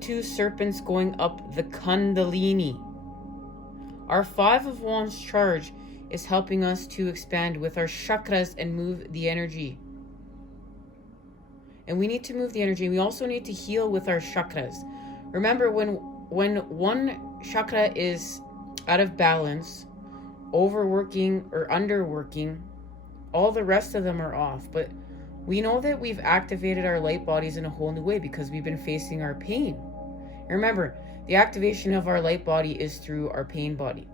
two serpents going up the Kundalini. Our Five of Wands charge is helping us to expand with our chakras and move the energy. And we need to move the energy. We also need to heal with our chakras. Remember, when one chakra is out of balance, overworking or underworking, all the rest of them are off. But we know that we've activated our light bodies in a whole new way because we've been facing our pain. And remember, the activation of our light body is through our pain body.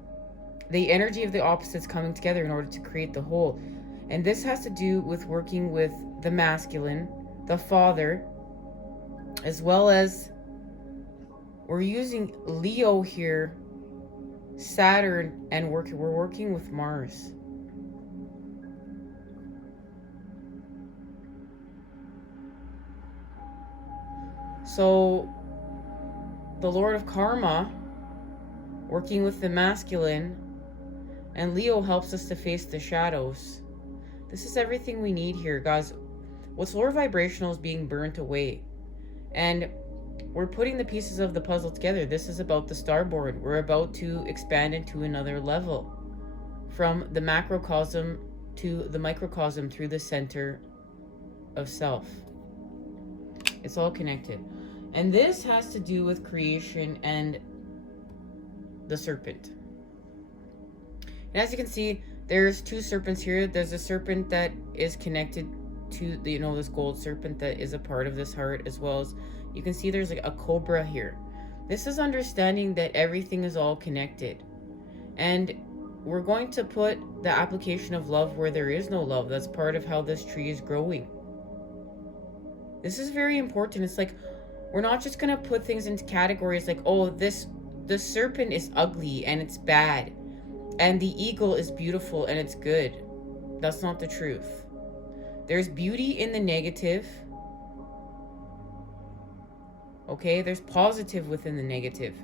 The energy of the opposites coming together in order to create the whole. And this has to do with working with the masculine, the father, as well as we're using Leo here, Saturn, and we're working with Mars. So the Lord of Karma working with the masculine, and Leo helps us to face the shadows. This is everything we need here, guys. What's lower vibrational is being burnt away. And we're putting the pieces of the puzzle together. This is about the starboard. We're about to expand into another level. From the macrocosm to the microcosm through the center of self. It's all connected. And this has to do with creation and the serpent. And as you can see, there's two serpents here. There's a serpent that is connected to the, this gold serpent that is a part of this heart, as well as you can see there's like a cobra here. This is understanding that everything is all connected. And we're going to put the application of love where there is no love. That's part of how this tree is growing. This is very important. It's like, we're not just going to put things into categories like, oh, the serpent is ugly and it's bad, and the eagle is beautiful and it's good. That's not the truth. There's beauty in the negative. Okay, there's positive within the negative.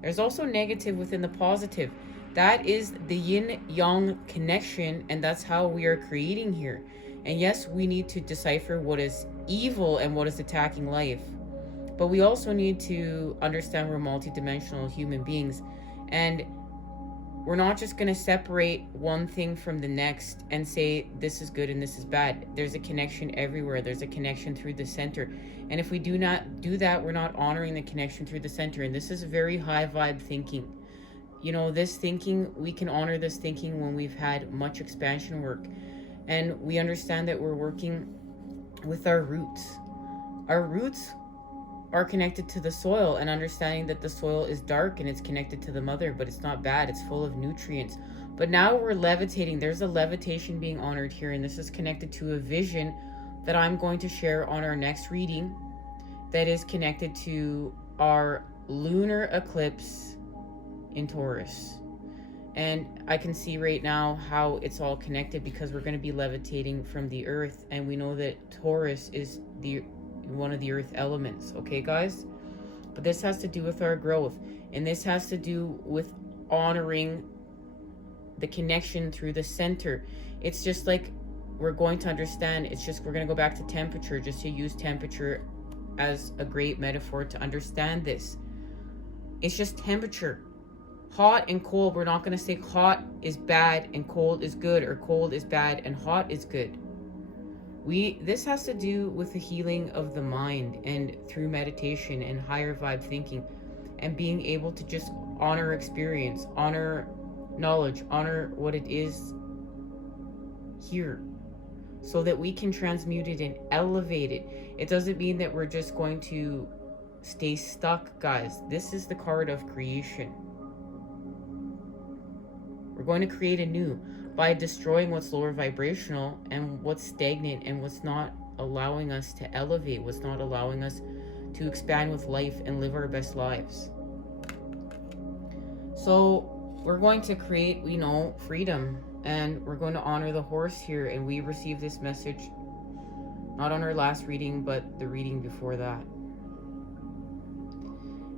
There's also negative within the positive. That is the yin-yang connection, and that's how we are creating here. And yes, we need to decipher what is evil and what is attacking life. But we also need to understand we're multidimensional human beings. And we're not just going to separate one thing from the next and say this is good and this is bad. There's a connection everywhere. There's a connection through the center. And if we do not do that, we're not honoring the connection through the center. And this is very high vibe thinking. This thinking, we can honor this thinking when we've had much expansion work. And we understand that we're working with our roots. Our roots are connected to the soil, and understanding that the soil is dark and it's connected to the mother, but it's not bad. It's full of nutrients. But now we're levitating. There's a levitation being honored here, and this is connected to a vision that I'm going to share on our next reading that is connected to our lunar eclipse in Taurus. And I can see right now how it's all connected because we're going to be levitating from the earth, and we know that Taurus is one of the earth elements. Okay, guys? But this has to do with our growth, and this has to do with honoring the connection through the center. It's just like we're going to understand. It's just we're going to go back to temperature, just to use temperature as a great metaphor to understand this. It's just temperature. Hot and cold. We're not going to say hot is bad and cold is good, or cold is bad and hot is good. This has to do with the healing of the mind, and through meditation and higher vibe thinking, and being able to just honor experience, honor knowledge, honor what it is here, so that we can transmute it and elevate it. It doesn't mean that we're just going to stay stuck, guys. This is the card of creation. We're going to create anew by destroying what's lower vibrational and what's stagnant and what's not allowing us to elevate, what's not allowing us to expand with life and live our best lives. So we're going to create, freedom, and we're going to honor the horse here. And we received this message not on our last reading, but the reading before that.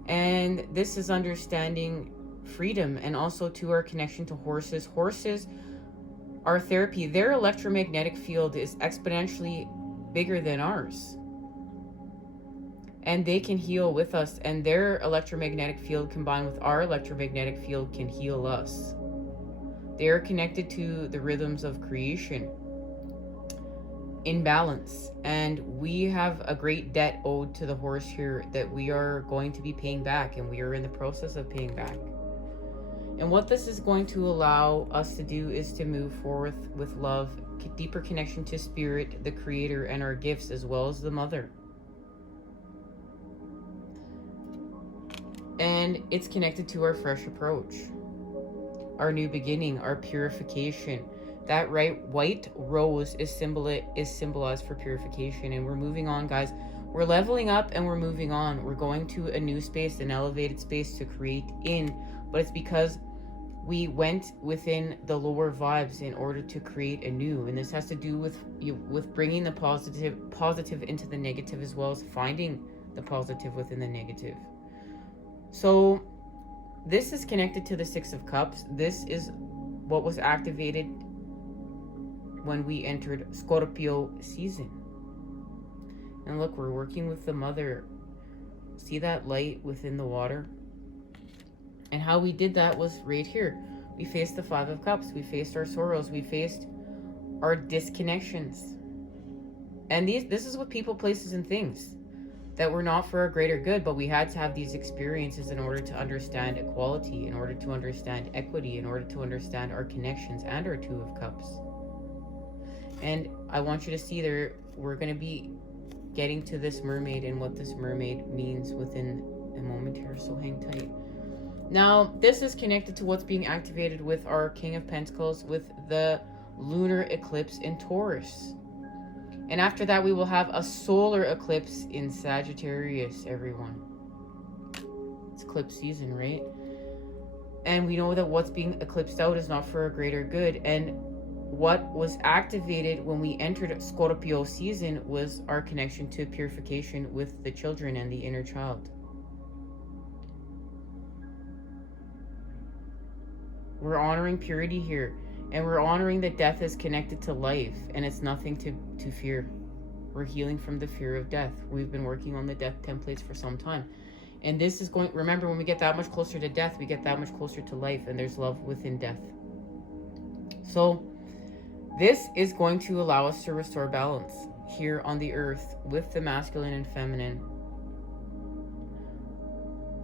And this is understanding freedom, and also to our connection to horses. Horses are therapy. Their electromagnetic field is exponentially bigger than ours. and they can heal with us, and their electromagnetic field combined with our electromagnetic field can heal us. They are connected to the rhythms of creation in balance, and we have a great debt owed to the horse here that we are going to be paying back, and we are in the process of paying back. And what this is going to allow us to do is to move forward with love, deeper connection to spirit, the creator, and our gifts, as well as the mother. And it's connected to our fresh approach, our new beginning, our purification. That white rose is symbolized for purification, and we're moving on, guys. We're leveling up and we're moving on. We're going to a new space, an elevated space to create in, but it's because we went within the lower vibes in order to create a new. And this has to do with bringing the positive into the negative, as well as finding the positive within the negative. So this is connected to the Six of Cups. This is what was activated when we entered Scorpio season. And look, we're working with the mother. See that light within the water? And how we did that was right here. We faced the Five of Cups. We faced our sorrows. We faced our disconnections. And this is with people, places, and things that were not for our greater good, but we had to have these experiences in order to understand equality, in order to understand equity, in order to understand our connections and our Two of Cups. And I want you to see there, we're going to be getting to this mermaid and what this mermaid means within a moment here, so hang tight. Now, this is connected to what's being activated with our King of Pentacles, with the lunar eclipse in Taurus. And after that, we will have a solar eclipse in Sagittarius, everyone. It's eclipse season, right? And we know that what's being eclipsed out is not for a greater good. And what was activated when we entered Scorpio season was our connection to purification with the children and the inner child. We're honoring purity here, and we're honoring that death is connected to life, and it's nothing to fear. We're healing from the fear of death. We've been working on the death templates for some time. And this is going, remember, when we get that much closer to death, we get that much closer to life, and there's love within death. So this is going to allow us to restore balance here on the earth with the masculine and feminine.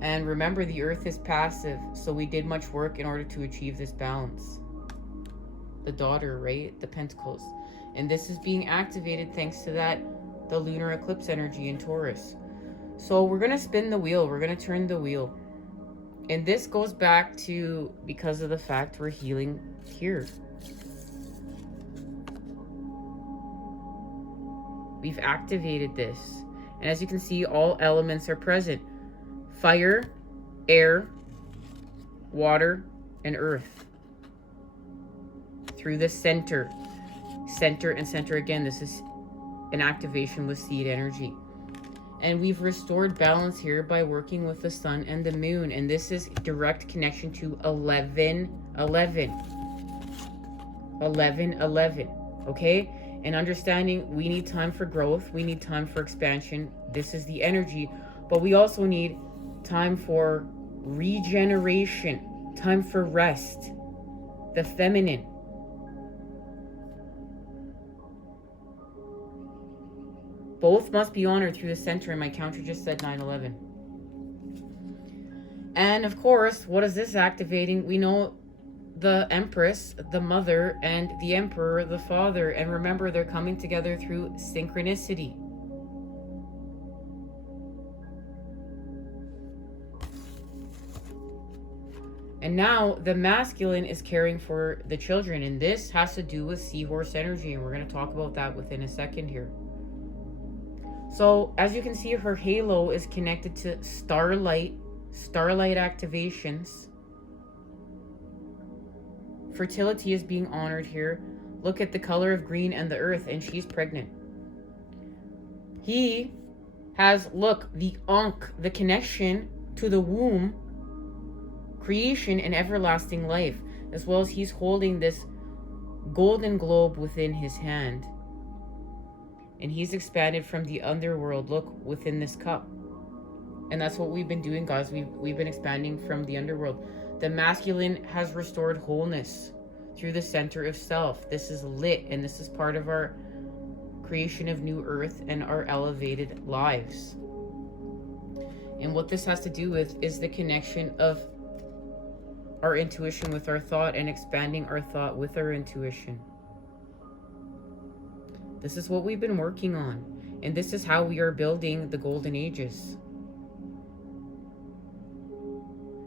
And remember, the earth is passive, so we did much work in order to achieve this balance. The daughter, right? The pentacles. And this is being activated thanks to that, the lunar eclipse energy in Taurus. So we're going to spin the wheel. We're going to turn the wheel. And this goes back to, because of the fact we're healing here. We've activated this. And as you can see, all elements are present. Fire, air, water, and earth. Through the center. Center and center again. This is an activation with seed energy. And we've restored balance here by working with the sun and the moon. And this is direct connection to 11-11. 11-11. Okay? And understanding we need time for growth. We need time for expansion. This is the energy. But we also need time for regeneration. Time for rest. The feminine. Both must be honored through the center, and my counter just said 9/11. And of course, what is this activating? We know the Empress, the mother, and the Emperor, the father. And remember, they're coming together through synchronicity. And now the masculine is caring for the children, and this has to do with Seahorse energy, and we're going to talk about that within a second here. So, as you can see, her halo is connected to starlight activations. Fertility is being honored here. Look at the color of green and the earth, and she's pregnant. He has, look, the Ankh, the connection to the womb, creation and everlasting life, as well as he's holding this golden globe within his hand. And he's expanded from the underworld, look, within this cup. And that's what we've been doing, guys. We've been expanding from the underworld. The masculine has restored wholeness through the center of self. This is lit, and this is part of our creation of new earth and our elevated lives. And what this has to do with is the connection of our intuition with our thought and expanding our thought with our intuition. This is what we've been working on. And this is how we are building the golden ages.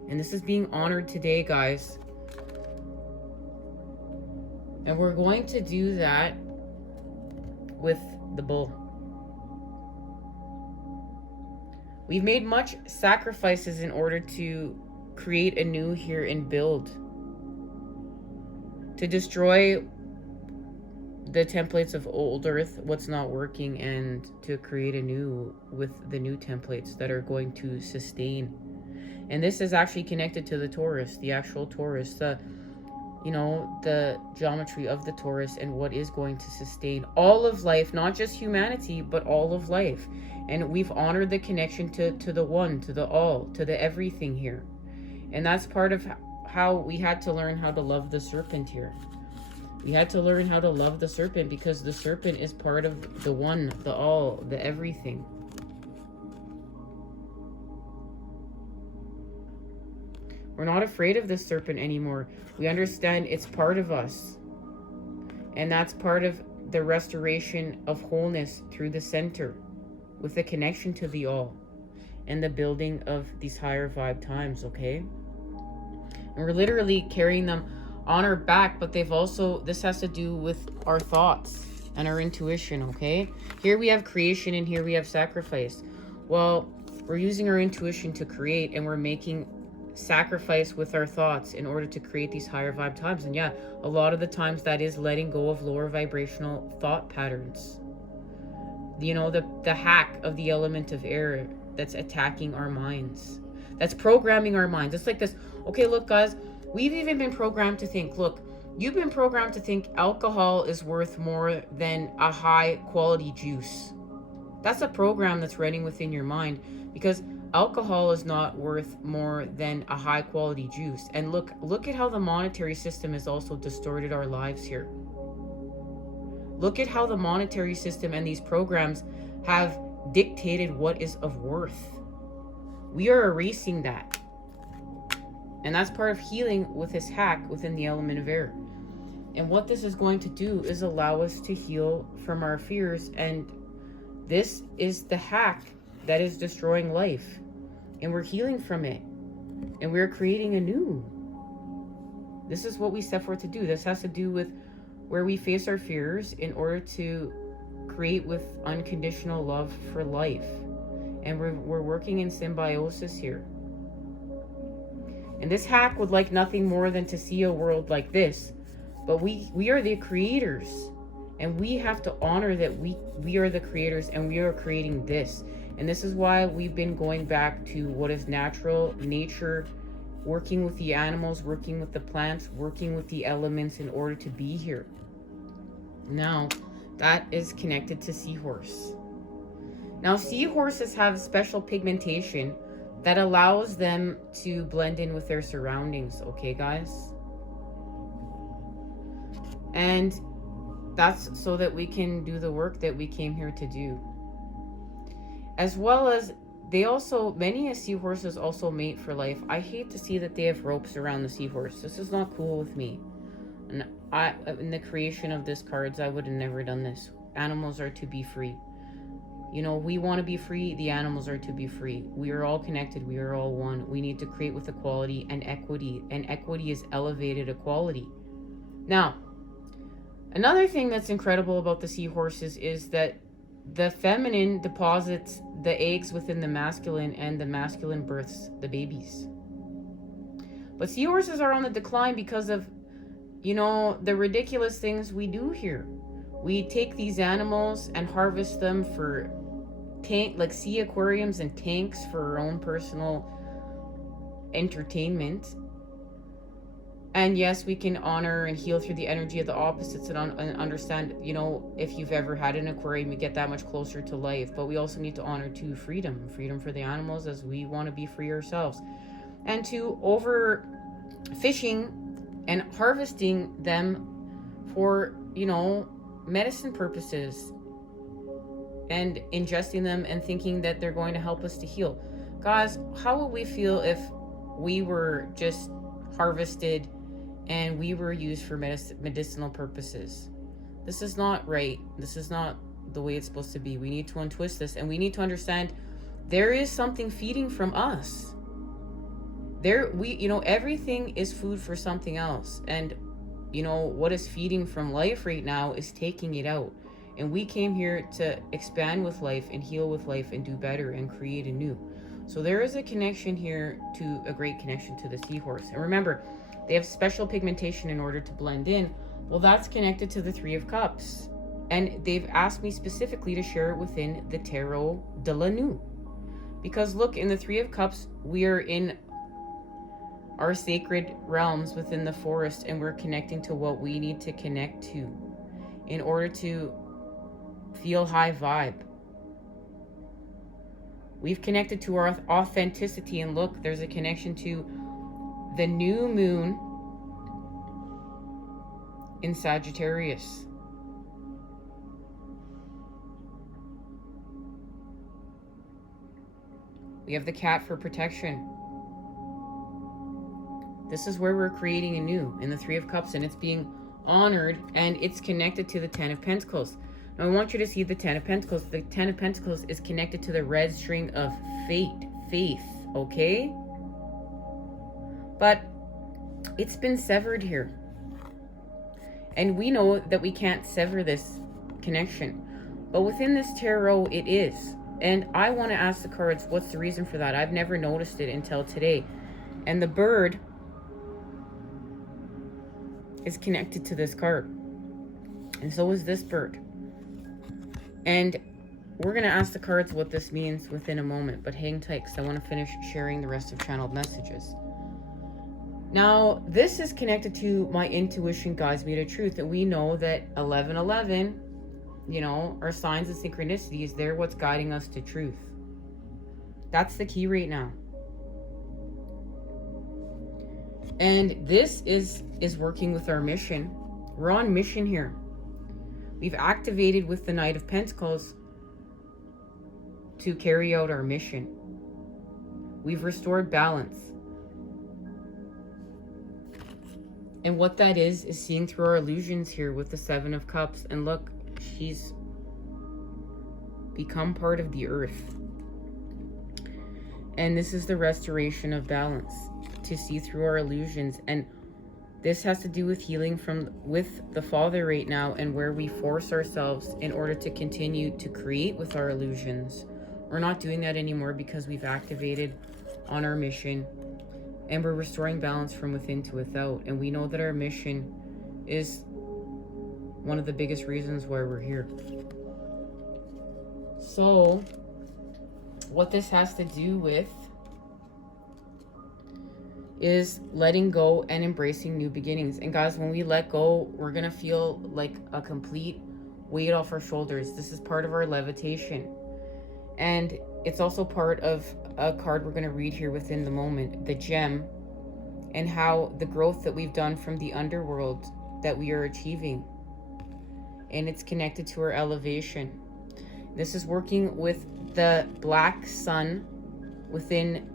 And this is being honored today, guys. And we're going to do that with the bull. We've made much sacrifices in order to create anew here and build. To destroy the templates of old earth, what's not working, and to create anew with the new templates that are going to sustain. And this is actually connected to the Taurus, the actual Taurus, the geometry of the Taurus and what is going to sustain all of life, not just humanity, but all of life. And we've honored the connection to the one, to the all, to the everything here. And that's part of how we had to learn how to love the serpent here. We had to learn how to love the serpent because the serpent is part of the one, the all, the everything. We're not afraid of the serpent anymore. We understand it's part of us. And that's part of the restoration of wholeness through the center with the connection to the all and the building of these higher vibe times, okay? And we're literally carrying them on our back, but this has to do with our thoughts and our intuition, okay? Here we have creation and here we have sacrifice. Well, we're using our intuition to create, and we're making sacrifice with our thoughts in order to create these higher vibe times. And yeah, a lot of the times that is letting go of lower vibrational thought patterns. You know, the hack of the element of air that's attacking our minds, that's programming our minds. It's like this. Okay, look, guys, we've even been programmed to think, look, you've been programmed to think alcohol is worth more than a high quality juice. That's a program that's running within your mind, because alcohol is not worth more than a high quality juice. And look at how the monetary system has also distorted our lives here. Look at how the monetary system and these programs have dictated what is of worth. We are erasing that. And that's part of healing with this hack within the element of air. And what this is going to do is allow us to heal from our fears. And this is the hack that is destroying life. And we're healing from it. And we're creating anew. This is what we set forth to do. This has to do with where we face our fears in order to create with unconditional love for life. And we're working in symbiosis here. And this hack would like nothing more than to see a world like this. But we are the creators. And we have to honor that we are the creators and we are creating this. And this is why we've been going back to what is natural, nature, working with the animals, working with the plants, working with the elements in order to be here. Now, that is connected to Seahorse. Now, seahorses have special pigmentation that allows them to blend in with their surroundings, okay, guys? And that's so that we can do the work that we came here to do. As well as many seahorses also mate for life. I hate to see that they have ropes around the seahorse. This is not cool with me. And in the creation of this cards, I would have never done this. Animals are to be free. You know, we want to be free. The animals are to be free. We are all connected. We are all one. We need to create with equality and equity. And equity is elevated equality. Now, another thing that's incredible about the seahorses is that the feminine deposits the eggs within the masculine, and the masculine births the babies. But seahorses are on the decline because of, you know, the ridiculous things we do here. We take these animals and harvest them for sea aquariums and tanks for our own personal entertainment. And yes, we can honor and heal through the energy of the opposites and understand, if you've ever had an aquarium, you get that much closer to life. But we also need to honor too freedom for the animals, as we want to be free ourselves. And to overfishing and harvesting them for, medicine purposes, and ingesting them and thinking that they're going to help us to heal. Guys, how would we feel if we were just harvested and we were used for medicinal purposes? This is not right. This is not the way it's supposed to be. We need to untwist this, and we need to understand there is something feeding from us. Everything is food for something else. And what is feeding from life right now is taking it out. And we came here to expand with life and heal with life and do better and create anew. So there is a connection here, to a great connection to the seahorse. And remember, they have special pigmentation in order to blend in. Well, that's connected to the Three of Cups. And they've asked me specifically to share it within the Tarot de la Nuit. Because look, in the Three of Cups, we are in our sacred realms within the forest, and we're connecting to what we need to connect to in order to feel high vibe. We've connected to our authenticity, and look, there's a connection to the new moon in Sagittarius. We have the cat for protection. This is where we're creating anew in the Three of Cups, and it's being honored, and it's connected to the Ten of Pentacles. Now I want you to see the Ten of Pentacles. The Ten of Pentacles is connected to the red string of faith, okay? But it's been severed here. And we know that we can't sever this connection. But within this tarot, it is. And I want to ask the cards, what's the reason for that? I've never noticed it until today. And the bird is connected to this card. And so is this bird. And we're going to ask the cards what this means within a moment. But hang tight, because I want to finish sharing the rest of channeled messages. Now, this is connected to my intuition guides me to truth. And we know that 1111, our signs and synchronicities, they're what's guiding us to truth. That's the key right now. And this is working with our mission. We're on mission here. We've activated with the Knight of Pentacles to carry out our mission. We've restored balance. And what that is seeing through our illusions here with the Seven of Cups. And look, she's become part of the earth. And this is the restoration of balance, to see through our illusions. And this has to do with healing with the Father right now, and where we force ourselves in order to continue to create with our illusions. We're not doing that anymore because we've activated on our mission, and we're restoring balance from within to without. And we know that our mission is one of the biggest reasons why we're here. So what this has to do with is letting go and embracing new beginnings. And guys, when we let go, we're gonna feel like a complete weight off our shoulders. This is part of our levitation, and it's also part of a card we're gonna read here within the moment, the gem, and how the growth that we've done from the underworld that we are achieving, and it's connected to our elevation. This is working with the black sun within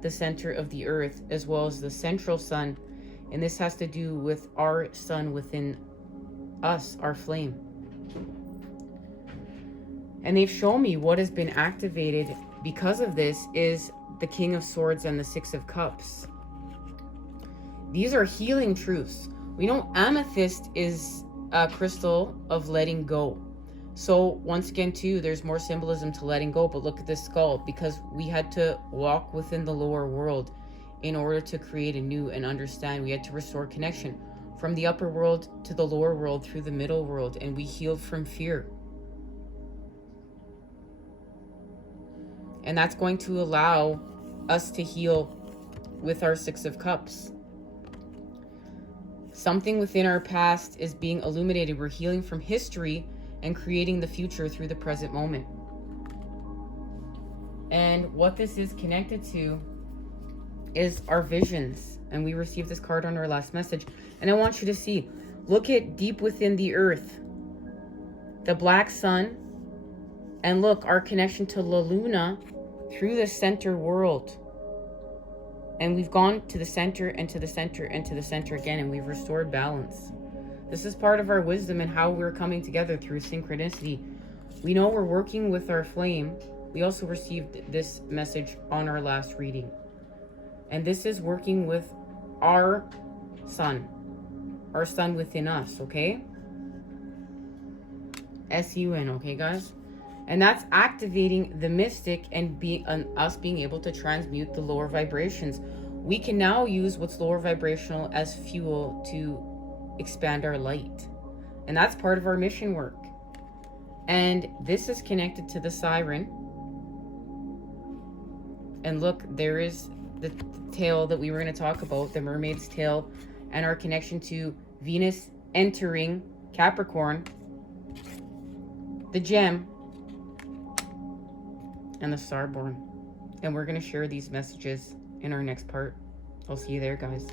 the center of the earth, as well as the central sun, and this has to do with our sun within us, our flame. And they've shown me what has been activated because of this is the King of Swords and the Six of Cups. These are healing truths. We know amethyst is a crystal of letting go. So once again, too, there's more symbolism to letting go. But look at this skull, because we had to walk within the lower world in order to create a new and understand. We had to restore connection from the upper world to the lower world through the middle world. And we healed from fear. And that's going to allow us to heal with our Six of Cups. Something within our past is being illuminated. We're healing from history and creating the future through the present moment. And what this is connected to is our visions. And we received this card on our last message. And I want you to see, look at deep within the earth, the black sun, and look, our connection to La Luna through the center world. And we've gone to the center and to the center and to the center again, and we've restored balance. This is part of our wisdom and how we're coming together through synchronicity. We know we're working with our flame. We also received this message on our last reading. And this is working with our sun within us, okay? S-U-N, okay, guys? And that's activating the mystic and us being able to transmute the lower vibrations. We can now use what's lower vibrational as fuel to expand our light. And that's part of our mission work. And this is connected to the siren. And look, there is the tail that we were going to talk about, the mermaid's tail, and our connection to Venus entering Capricorn, the gem, and the Starborn. And we're going to share these messages in our next part. I'll see you there, guys.